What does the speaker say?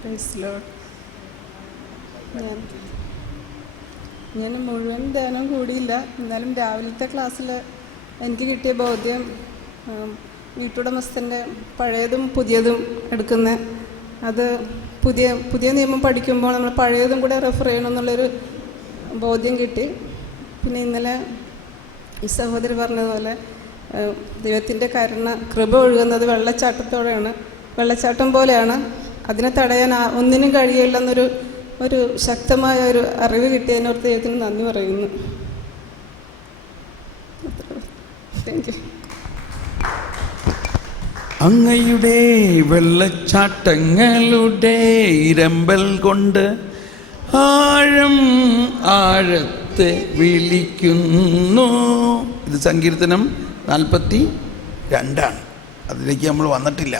Praise Lord. ഞാൻ മുഴുവൻ ധ്യാനം കൂടിയില്ല. എന്നാലും രാവിലത്തെ ക്ലാസ്സിൽ എനിക്ക് കിട്ടിയ ബോധ്യം, വീട്ടുടമസ്ഥൻ്റെ പഴയതും പുതിയതും എടുക്കുന്ന അത് പുതിയ നിയമം പഠിക്കുമ്പോൾ നമ്മൾ പഴയതും കൂടെ റെഫർ ചെയ്യണമെന്നുള്ളൊരു ബോധ്യം കിട്ടി. പിന്നെ ഇന്നലെ ഈ സഹോദരി പറഞ്ഞതുപോലെ ദൈവത്തിൻ്റെ കൃപ ഒഴുകുന്നത് വെള്ളച്ചാട്ടം പോലെയാണ്. അതിനെ തടയാൻ ഒന്നിനും കഴിയില്ലെന്നൊരു ശക്തമായ ഒരു അറിവ് കിട്ടിയതിനോർത്ത് ദൈവത്തിന് നന്ദി പറയുന്നു. Thank you. അങ്ങയുടെ വെള്ളച്ചാട്ടങ്ങളുടെ ഇരമ്പൽ കൊണ്ട് ആഴത്തെ വിളിക്കുന്നു. ഇത് സങ്കീർത്തനം 42. അതിലേക്ക് നമ്മൾ വന്നിട്ടില്ല.